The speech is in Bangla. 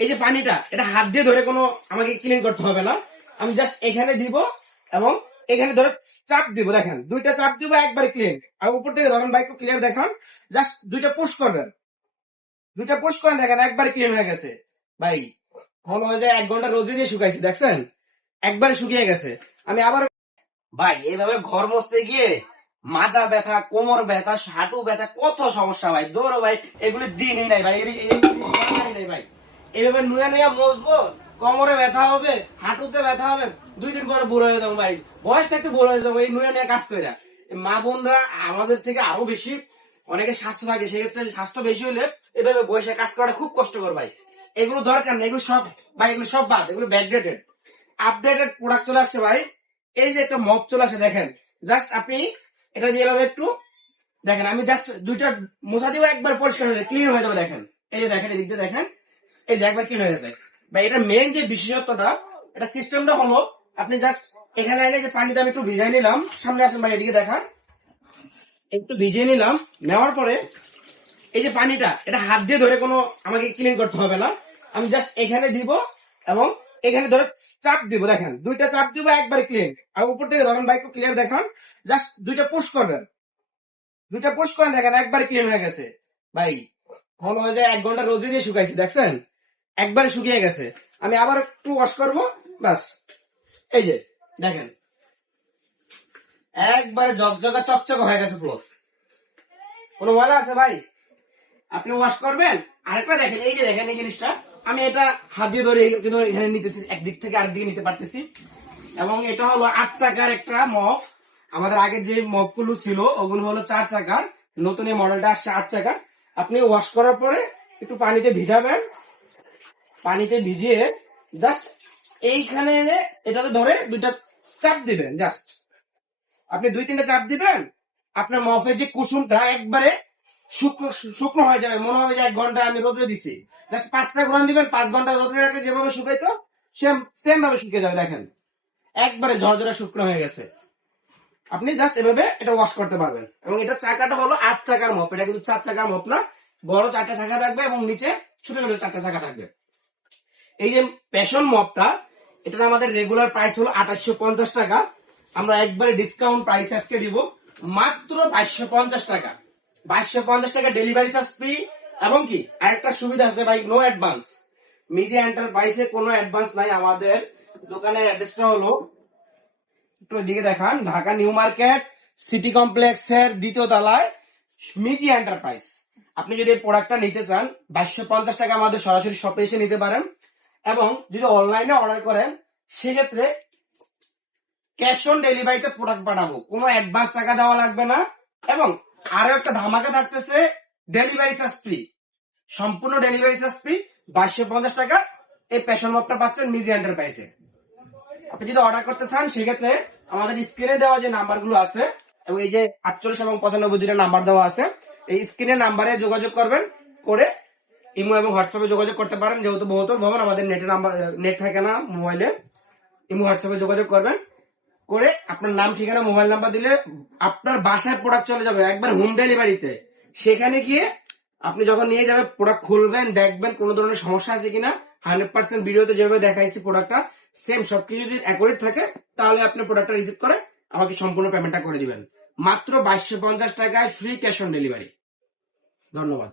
এই যে পানিটা, এটা হাত দিয়ে ধরে কোনো আমাকে ক্লিন করতে হবে না। আমি জাস্ট এখানে দিব এবং এখানে ধরে চাপ দিব। দেখেন, দুইটা চাপ দিব, একবারে ক্লিন। আর উপর থেকে ধরেন ভাই, একটু ক্লিয়ার দেখান। জাস্ট দুইটা পুশ করবেন, দুইটা পুশ করেন, দেখেন একবারে ক্লিন হয়ে গেছে ভাই। মনে হয় যে 1 ঘন্টা রোদ্রে দিয়ে শুকাইছি, দেখছেন একবারে শুকিয়ে গেছে। আমি আবার ভাই এইভাবে ঘর মুছতে গিয়ে মাজা ব্যথা, কোমর ব্যথা, হাঁটু ব্যথা, কত সমস্যা ভাই। দৌড়ো ভাই, এগুলি দিনই নাই ভাই, নাই ভাই। এইভাবে নুয়ে নুয়ে মুছবো, কোমরে ব্যথা হবে, হাঁটুতে ব্যথা হবে, 2 দিন পরে বুড়ো হয়ে যাবো ভাই। বয়স থাকতে বুড়ো হয়ে যাবো এই নুয়ে নিয়ে কাজ করে। মা বোনরা আমাদের থেকে আরো বেশি, অনেকে স্বাস্থ্য থাকে, সেক্ষেত্রে স্বাস্থ্য বেশি হলে এভাবে বয়সে কাজ করাটা খুব কষ্টকর ভাই। এগুলো দরকার নেই, এগুলো সব ভাই, এগুলো সব বাদ, এগুলো ব্যাকডেটেড। আপডেটেড প্রোডাক্ট চলে আসছে ভাই। এই যে একটা মপ চলে আসে, দেখেন জাস্ট আপনি এটা দিয়ে এভাবে একটু দেখেন, আমি জাস্ট দুইটা মোছা দিব, একবার পরিষ্কার হয়ে ক্লিন হয়ে যাবে। দেখেন, এই যে দেখেন, এদিক দিয়ে দেখেন, এই যে একবার ক্লিন হয়ে গেছে ভাই। এটা মেন যে বিশেষত্বটা, এটা সিস্টেমটা হলো, আপনি জাস্ট এখানে এনে যে পানিতে আমি একটু ভিজাই নিলাম, সামনে আসেন ভাই, এদিকে দেখান, একটু ভিজিয়ে নিলাম। নেওয়ার পরে এই যে পানিটা, এটা হাত দিয়ে ধরে কোনো আমাকে ক্লিন করতে হবে না। আমি জাস্ট এখানে দিব এবং এখানে ধরে চাপ দিব। দেখেন, দুইটা চাপ দিব, একবারে ক্লিন। আর উপর থেকে ধরেন ভাই, একটু ক্লিয়ার দেখান। জাস্ট দুইটা পুশ করবেন, দুইটা পুশ করেন, দেখেন একবারে ক্লিন হয়ে গেছে ভাই। মনে হয় যে 1 ঘন্টা রোদ্রে দিয়ে শুকাইছি, দেখছেন একবারে শুকিয়ে গেছে। আমি আবার একটু ওয়াশ করবো, বাস। এই যে দেখেন, একবারে ঝকঝকা চকচক হয়ে গেছে পুরো। কোনো ময়লা আছে ভাই? আপনি ওয়াশ করবেন। আরেকটা দেখেন, এই যে দেখেন এই জিনিসটা, আমি এটা হাত দিয়ে ধরে কিন্তু এখানে নিতেছি, একদিক থেকে আরেক দিকে নিতে পারতেছি। এবং এটা হলো 8 চাকার একটা মপ। আমাদের আগে যে মপ গুলো ছিল ওগুলো হলো 4 চাকার, নতুন এই মডেলটা আসছে 8 চাকার। আপনি ওয়াশ করার পরে একটু পানিতে ভিজাবেন, পানিতে ভিজিয়ে জাস্ট এইখানে এনে এটাতে ধরে দুইটা চাপ দিবেন। জাস্ট আপনি 2-3টা চাপ দিবেন, আপনার মপের যে কুসুমটা একবারে শুকনো শুকনো হয়ে যাবে। মনে হবে যে 1 ঘন্টা আমি রোদ্রে দিছি। জাস্ট 5টা ঘোরান দিবেন, 5 ঘন্টা রোদ্রে রাখলে যেভাবে শুকাইতো সেম ভাবে শুকিয়ে যাবে। দেখেন একবারে ঝরঝরে শুকনো হয়ে গেছে। আপনি জাস্ট এভাবে এটা ওয়াশ করতে পারবেন। এবং এটা চাকাটা হলো 8 চাকার মপ, এটা কিন্তু 4 চাকার মপ না। বড় 4টা চাকা থাকবে এবং নিচে ছোট ছোট 4টা চাকা থাকবে। এই যে প্যাশন মপটা, এটার আমাদের রেগুলার প্রাইস হলো 2850 টাকা। আমরা একবারে ডিসকাউন্ট প্রাইস আজকে দিব মাত্র 2250 টাকা। 2250 টাকা ডেলিভারি চার্জ ফ্রি। এবং কি আরেকটা সুবিধা আছে ভাই, নো অ্যাডভান্স। মিডিয়া এন্টারপ্রাইজে কোনো অ্যাডভান্স নাই। আমাদের দোকানের অ্যাড্রেসটা হলো, একটু দিকে দেখান, ঢাকা নিউ মার্কেট সিটি কমপ্লেক্সের 2য় তলায় মিডিয়া এন্টারপ্রাইজ। আপনি যদি এই প্রোডাক্টটা নিতে চান 2250 টাকা আমাদের সরাসরি শপে এসে নিতে পারেন। এবং যদি অনলাইনে অর্ডার করেন সেক্ষেত্রে ক্যাশ অন ডেলিভারিতে প্রোডাক্ট পাঠাবো, কোনো অ্যাডভান্স টাকা দেওয়া লাগবে না। এবং আরো একটা ধামাকা থাকতেছে, ডেলিভারি চার্জ ফ্রি, সম্পূর্ণ ডেলিভারি চার্জ ফ্রি। 2250 টাকা এই প্যাশন মপটা পাচ্ছেন মিডিয়া এন্টারপ্রাইজে। আপনি যদি অর্ডার করতে চান সেক্ষেত্রে আমাদের স্ক্রিনে দেওয়া যে নাম্বার গুলো আছে, এবং এই যে 48 এবং 95 দুইটা নাম্বার দেওয়া আছে, এই স্ক্রিনের নাম্বারে যোগাযোগ করবেন, করে ইমো এবং হোয়াটসঅ্যাপে যোগাযোগ করতে পারেন। যেহেতু বহুতল ভবন, আমাদের নেটের নাম্বার, নেট থাকে না মোবাইলে। ইমো হোয়াটসঅ্যাপে যোগাযোগ করবেন, করে আপনার নাম, ঠিকানা, মোবাইল নাম্বার দিলে আপনার বাসায় প্রোডাক্ট চলে যাবে একবার হোম ডেলিভারিতে। সেখানে গিয়ে আপনি যখন নিয়ে যাবেন, প্রোডাক্ট খুলবেন, দেখবেন কোনো ধরনের সমস্যা আছে কিনা। 100% ভিডিওতে যেভাবে দেখাইছি প্রোডাক্টটা সেম সবকিছু যদি অ্যাকুরেট থাকে, তাহলে আপনি প্রোডাক্টটা রিসিভ করে আমাকে সম্পূর্ণ পেমেন্টটা করে দিবেন। মাত্র 2250 টাকায় ফ্রি ক্যাশ অন ডেলিভারি। ধন্যবাদ।